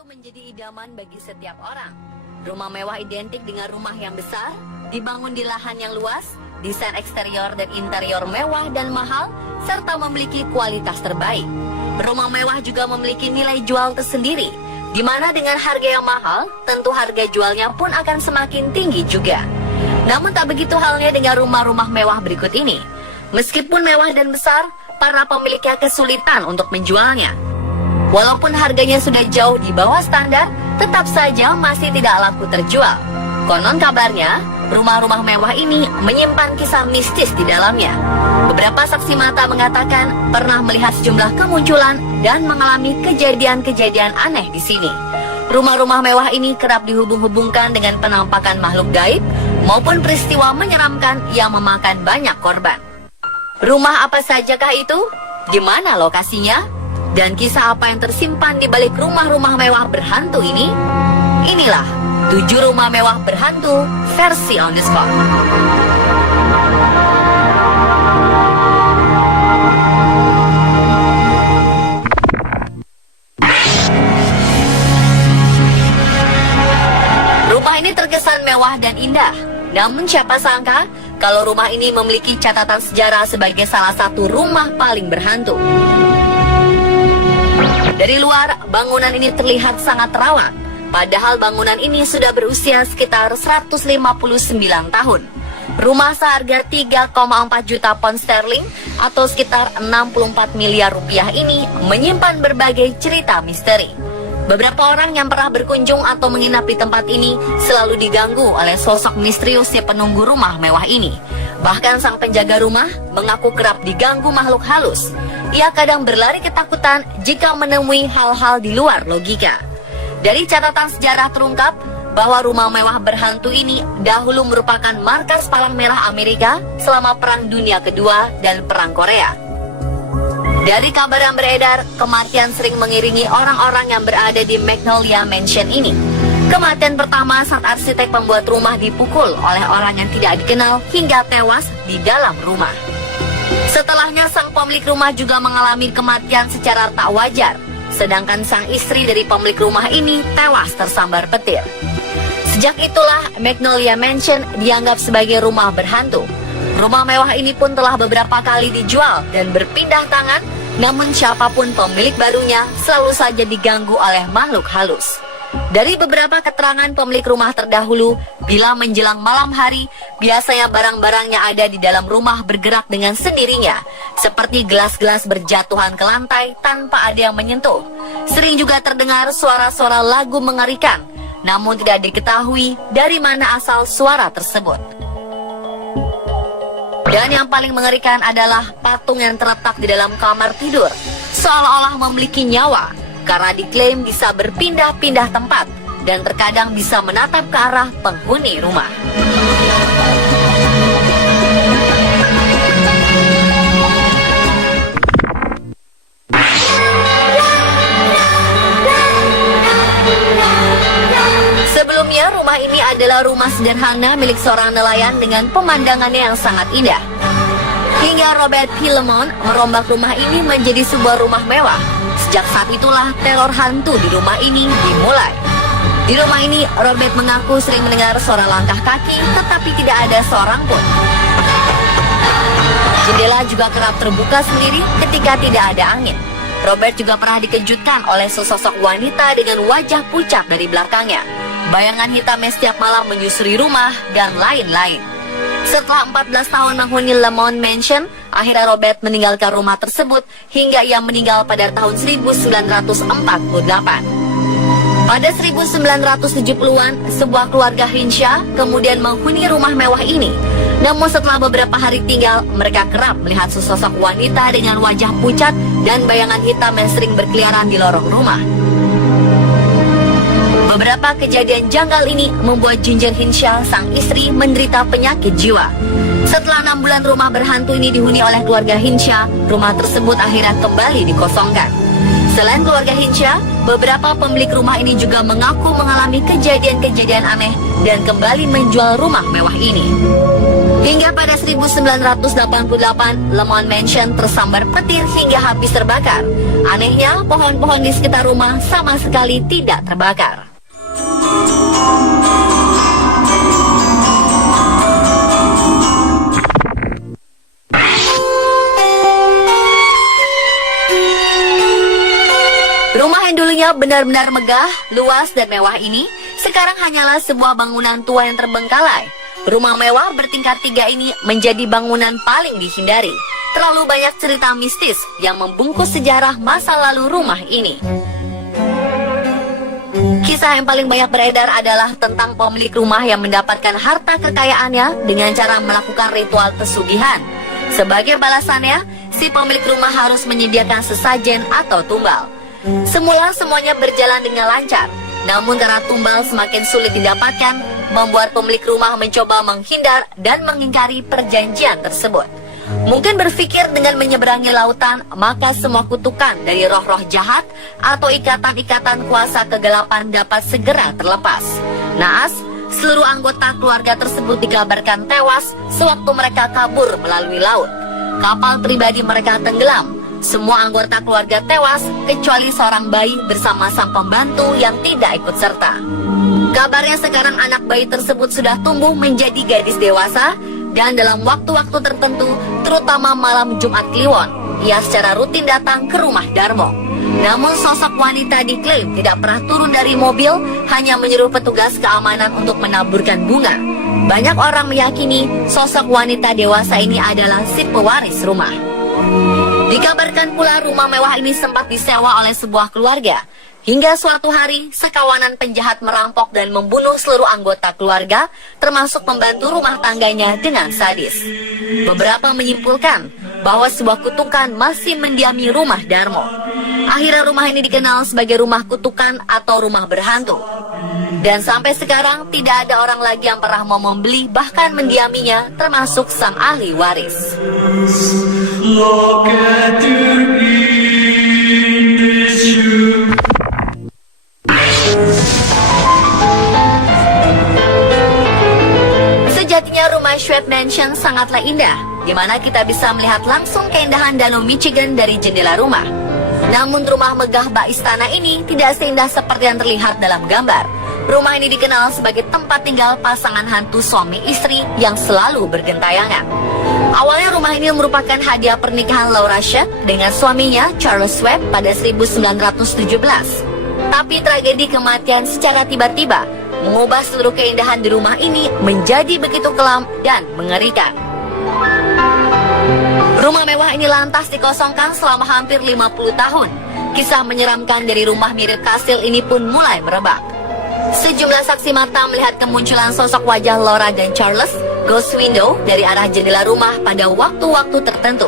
tentu menjadi idaman bagi setiap orang. Rumah mewah identik dengan rumah yang besar, dibangun di lahan yang luas, desain eksterior dan interior mewah dan mahal, serta memiliki kualitas terbaik. Rumah mewah juga memiliki nilai jual tersendiri, di mana dengan harga yang mahal, tentu harga jualnya pun akan semakin tinggi juga. Namun tak begitu halnya dengan rumah-rumah mewah berikut ini. Meskipun mewah dan besar, para pemiliknya kesulitan untuk menjualnya. Walaupun harganya sudah jauh di bawah standar, tetap saja masih tidak laku terjual. Konon kabarnya, rumah-rumah mewah ini menyimpan kisah mistis di dalamnya. Beberapa saksi mata mengatakan pernah melihat sejumlah kemunculan dan mengalami kejadian-kejadian aneh di sini. Rumah-rumah mewah ini kerap dihubung-hubungkan dengan penampakan makhluk gaib maupun peristiwa menyeramkan yang memakan banyak korban. Rumah apa sajakah itu? Di mana lokasinya? Dan kisah apa yang tersimpan di balik rumah-rumah mewah berhantu ini? Inilah 7 rumah mewah berhantu versi On The Spot. Rumah ini terkesan mewah dan indah. Namun siapa sangka kalau rumah ini memiliki catatan sejarah sebagai salah satu rumah paling berhantu. Dari luar, bangunan ini terlihat sangat rawan. Padahal bangunan ini sudah berusia sekitar 159 tahun. Rumah seharga 3,4 juta pound sterling atau sekitar 64 miliar rupiah ini menyimpan berbagai cerita misteri. Beberapa orang yang pernah berkunjung atau menginap di tempat ini selalu diganggu oleh sosok misterius si penunggu rumah mewah ini. Bahkan sang penjaga rumah mengaku kerap diganggu makhluk halus. Ia kadang berlari ketakutan jika menemui hal-hal di luar logika. Dari catatan sejarah terungkap bahwa rumah mewah berhantu ini dahulu merupakan markas Palang Merah Amerika selama Perang Dunia Kedua dan Perang Korea. Dari kabar yang beredar, kematian sering mengiringi orang-orang yang berada di Magnolia Mansion ini. Kematian pertama saat arsitek pembuat rumah dipukul oleh orang yang tidak dikenal hingga tewas di dalam rumah. Setelahnya sang pemilik rumah juga mengalami kematian secara tak wajar, sedangkan sang istri dari pemilik rumah ini tewas tersambar petir. Sejak itulah Magnolia Mansion dianggap sebagai rumah berhantu. Rumah mewah ini pun telah beberapa kali dijual dan berpindah tangan, namun siapapun pemilik barunya selalu saja diganggu oleh makhluk halus. Dari beberapa keterangan pemilik rumah terdahulu, bila menjelang malam hari, biasanya barang-barang yang ada di dalam rumah bergerak dengan sendirinya, seperti gelas-gelas berjatuhan ke lantai tanpa ada yang menyentuh. Sering juga terdengar suara-suara lagu mengerikan, namun tidak diketahui dari mana asal suara tersebut. Dan yang paling mengerikan adalah patung yang terletak di dalam kamar tidur, seolah-olah memiliki nyawa, karena diklaim bisa berpindah-pindah tempat dan terkadang bisa menatap ke arah penghuni rumah. Sebelumnya, rumah ini adalah rumah sederhana milik seorang nelayan dengan pemandangannya yang sangat indah. Hingga Robert P. Lemond merombak rumah ini menjadi sebuah rumah mewah. Sejak saat itulah teror hantu di rumah ini dimulai. Di rumah ini, Robert mengaku sering mendengar suara langkah kaki, tetapi tidak ada seorang pun. Jendela juga kerap terbuka sendiri ketika tidak ada angin. Robert juga pernah dikejutkan oleh sesosok wanita dengan wajah pucat dari belakangnya. Bayangan hitamnya setiap malam menyusuri rumah, dan lain-lain. Setelah 14 tahun menghuni Lemond Mansion, akhirnya Robert meninggalkan rumah tersebut hingga ia meninggal pada tahun 1948. Pada 1970-an, sebuah keluarga Hinshaw kemudian menghuni rumah mewah ini. Namun setelah beberapa hari tinggal, mereka kerap melihat sesosok wanita dengan wajah pucat dan bayangan hitam yang sering berkeliaran di lorong rumah. Beberapa kejadian janggal ini membuat Ginger Hinshaw, sang istri, menderita penyakit jiwa. Setelah 6 bulan rumah berhantu ini dihuni oleh keluarga Hinshaw, rumah tersebut akhirnya kembali dikosongkan. Selain keluarga Hinshaw, beberapa pemilik rumah ini juga mengaku mengalami kejadian-kejadian aneh dan kembali menjual rumah mewah ini. Hingga pada 1988, Lemon Mansion tersambar petir hingga habis terbakar. Anehnya, pohon-pohon di sekitar rumah sama sekali tidak terbakar. Rumah yang dulunya benar-benar megah, luas, dan mewah ini sekarang hanyalah sebuah bangunan tua yang terbengkalai. Rumah mewah bertingkat 3 ini menjadi bangunan paling dihindari. Terlalu banyak cerita mistis yang membungkus sejarah masa lalu rumah ini. Kisah yang paling banyak beredar adalah tentang pemilik rumah yang mendapatkan harta kekayaannya dengan cara melakukan ritual pesugihan. Sebagai balasannya, si pemilik rumah harus menyediakan sesajen atau tumbal. Semula semuanya berjalan dengan lancar, namun karena tumbal semakin sulit didapatkan, membuat pemilik rumah mencoba menghindar dan mengingkari perjanjian tersebut. Mungkin berpikir dengan menyeberangi lautan, maka semua kutukan dari roh-roh jahat atau ikatan-ikatan kuasa kegelapan dapat segera terlepas. Naas, seluruh anggota keluarga tersebut dikabarkan tewas sewaktu mereka kabur melalui laut. Kapal pribadi mereka tenggelam. Semua anggota keluarga tewas, kecuali seorang bayi bersama sang pembantu yang tidak ikut serta. Kabarnya sekarang anak bayi tersebut sudah tumbuh menjadi gadis dewasa, dan dalam waktu-waktu tertentu, terutama malam Jumat Kliwon, ia secara rutin datang ke rumah Darmo. Namun sosok wanita diklaim tidak pernah turun dari mobil, hanya menyuruh petugas keamanan untuk menaburkan bunga. Banyak orang meyakini sosok wanita dewasa ini adalah si pewaris rumah. Dikabarkan pula rumah mewah ini sempat disewa oleh sebuah keluarga. Hingga suatu hari, sekawanan penjahat merampok dan membunuh seluruh anggota keluarga, termasuk pembantu rumah tangganya dengan sadis. Beberapa menyimpulkan bahwa sebuah kutukan masih mendiami rumah Darmo. Akhirnya rumah ini dikenal sebagai rumah kutukan atau rumah berhantu. Dan sampai sekarang tidak ada orang lagi yang pernah mau membeli bahkan mendiaminya, termasuk sang ahli waris. Sejatinya rumah Shwed Mansion sangatlah indah, di mana kita bisa melihat langsung keindahan Danau Michigan dari jendela rumah. Namun rumah megah bak istana ini tidak seindah seperti yang terlihat dalam gambar. Rumah ini dikenal sebagai tempat tinggal pasangan hantu suami istri yang selalu bergentayangan. Awalnya rumah ini merupakan hadiah pernikahan Laura Shwed dengan suaminya Charles Webb pada 1917. Tapi tragedi kematian secara tiba-tiba mengubah seluruh keindahan di rumah ini menjadi begitu kelam dan mengerikan. Rumah mewah ini lantas dikosongkan selama hampir 50 tahun. Kisah menyeramkan dari rumah mirip kastil ini pun mulai merebak. Sejumlah saksi mata melihat kemunculan sosok wajah Laura dan Charles ghost window dari arah jendela rumah pada waktu-waktu tertentu.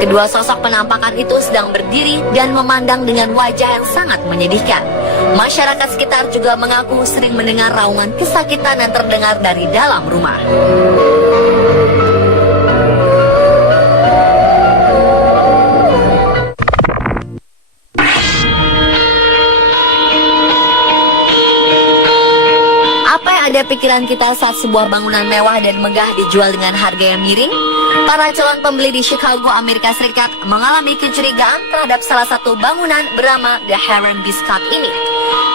Kedua sosok penampakan itu sedang berdiri dan memandang dengan wajah yang sangat menyedihkan. Masyarakat sekitar juga mengaku sering mendengar raungan kesakitan yang terdengar dari dalam rumah. Ada pikiran kita saat sebuah bangunan mewah dan megah dijual dengan harga yang miring? Para calon pembeli di Chicago, Amerika Serikat mengalami kecurigaan terhadap salah satu bangunan bernama The Harem Biscuit ini.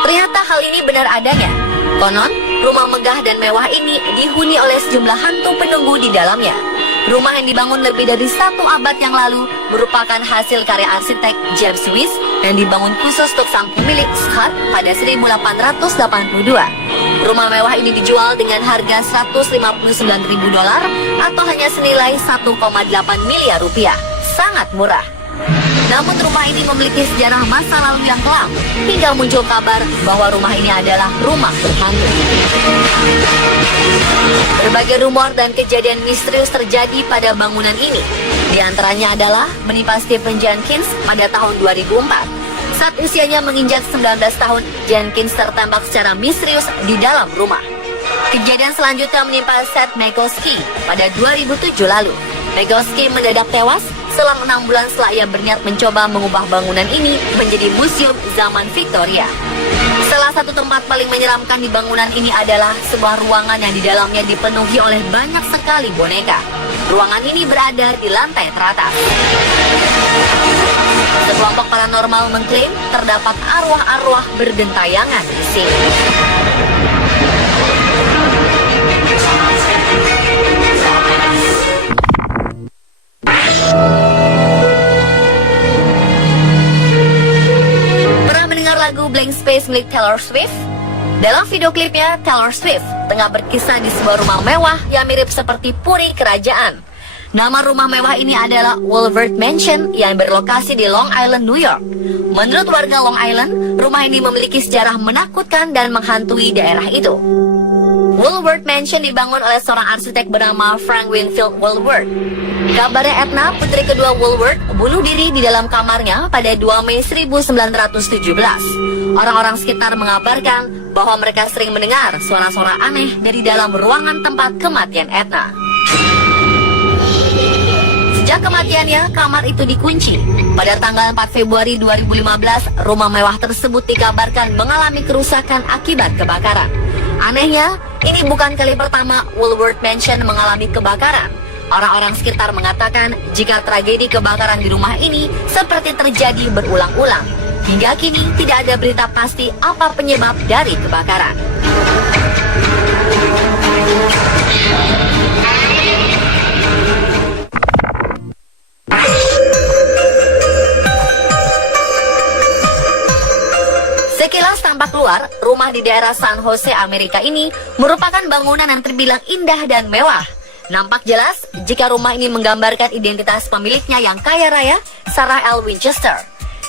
Ternyata hal ini benar adanya. Konon, rumah megah dan mewah ini dihuni oleh sejumlah hantu penunggu di dalamnya. Rumah yang dibangun lebih dari 1 abad yang lalu merupakan hasil karya arsitek James Wyss yang dibangun khusus untuk sang pemilik Scott pada 1882. Rumah mewah ini dijual dengan harga $159.000 atau hanya senilai 1,8 miliar rupiah. Sangat murah. Namun rumah ini memiliki sejarah masa lalu yang kelam, hingga muncul kabar bahwa rumah ini adalah rumah berhantu. Berbagai rumor dan kejadian misterius terjadi pada bangunan ini. Di antaranya adalah menimpa Stephen Jenkins pada tahun 2004. Saat usianya menginjak 19 tahun, Jenkins tertembak secara misterius di dalam rumah. Kejadian selanjutnya menimpa Seth Mickoski pada 2007 lalu. Mickoski mendadak tewas selang 6 bulan setelah ia berniat mencoba mengubah bangunan ini menjadi museum zaman Victoria. Salah satu tempat paling menyeramkan di bangunan ini adalah sebuah ruangan yang di dalamnya dipenuhi oleh banyak sekali boneka. Ruangan ini berada di lantai teratas. Sekelompok paranormal mengklaim terdapat arwah-arwah bergentayangan di sini. Lagu Blank Space milik Taylor Swift. Dalam video klipnya, Taylor Swift tengah berkisah di sebuah rumah mewah yang mirip seperti puri kerajaan. Nama rumah mewah ini adalah Woolworth Mansion yang berlokasi di Long Island, New York. Menurut warga Long Island, rumah ini memiliki sejarah menakutkan dan menghantui daerah itu. Woolworth Mansion dibangun oleh seorang arsitek bernama Frank Winfield Woolworth. Kabarnya Edna, putri kedua Woolworth, bunuh diri di dalam kamarnya pada 2 Mei 1917. Orang-orang sekitar mengabarkan bahwa mereka sering mendengar suara-suara aneh dari dalam ruangan tempat kematian Edna. Sejak kematiannya, kamar itu dikunci. Pada tanggal 4 Februari 2015, rumah mewah tersebut dikabarkan mengalami kerusakan akibat kebakaran. Anehnya, ini bukan kali pertama Woolworth Mansion mengalami kebakaran. Orang-orang sekitar mengatakan jika tragedi kebakaran di rumah ini seperti terjadi berulang-ulang. Hingga kini tidak ada berita pasti apa penyebab dari kebakaran. Sekilas tampak luar, rumah di daerah San Jose, Amerika ini merupakan bangunan yang terbilang indah dan mewah. Nampak jelas jika rumah ini menggambarkan identitas pemiliknya yang kaya raya, Sarah L. Winchester.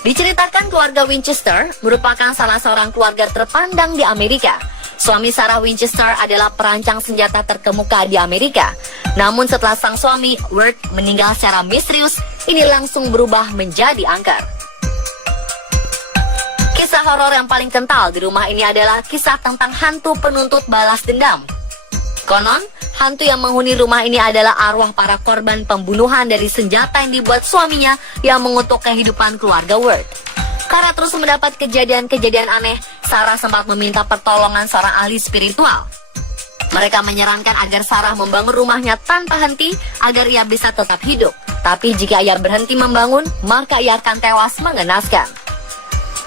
Diceritakan keluarga Winchester merupakan salah seorang keluarga terpandang di Amerika. Suami Sarah Winchester adalah perancang senjata terkemuka di Amerika. Namun setelah sang suami, Worth, meninggal secara misterius, ini langsung berubah menjadi angker. Kisah horor yang paling kental di rumah ini adalah kisah tentang hantu penuntut balas dendam. Konon, hantu yang menghuni rumah ini adalah arwah para korban pembunuhan dari senjata yang dibuat suaminya yang mengutuk kehidupan keluarga Worth. Karena terus mendapat kejadian-kejadian aneh, Sarah sempat meminta pertolongan seorang ahli spiritual. Mereka menyarankan agar Sarah membangun rumahnya tanpa henti agar ia bisa tetap hidup. Tapi jika ia berhenti membangun, maka ia akan tewas mengenaskan.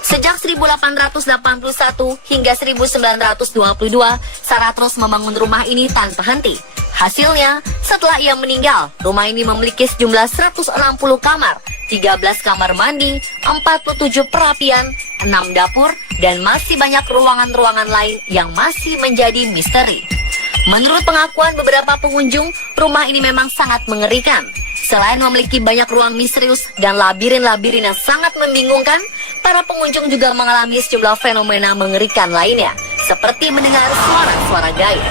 Sejak 1881 hingga 1922, Sarah terus membangun rumah ini tanpa henti. Hasilnya, setelah ia meninggal, rumah ini memiliki sejumlah 160 kamar, 13 kamar mandi, 47 perapian, 6 dapur, dan masih banyak ruangan-ruangan lain yang masih menjadi misteri. Menurut pengakuan beberapa pengunjung, rumah ini memang sangat mengerikan. Selain memiliki banyak ruang misterius dan labirin-labirin yang sangat membingungkan, para pengunjung juga mengalami sejumlah fenomena mengerikan lainnya, seperti mendengar suara-suara gaib.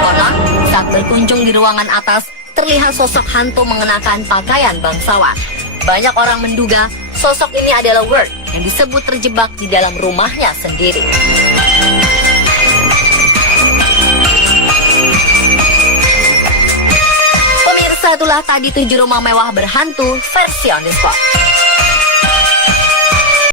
Konon, saat berkunjung di ruangan atas, terlihat sosok hantu mengenakan pakaian bangsawan. Banyak orang menduga sosok ini adalah Worth yang disebut terjebak di dalam rumahnya sendiri. Pemirsa, itulah tadi 7 rumah mewah berhantu versi On The Spot.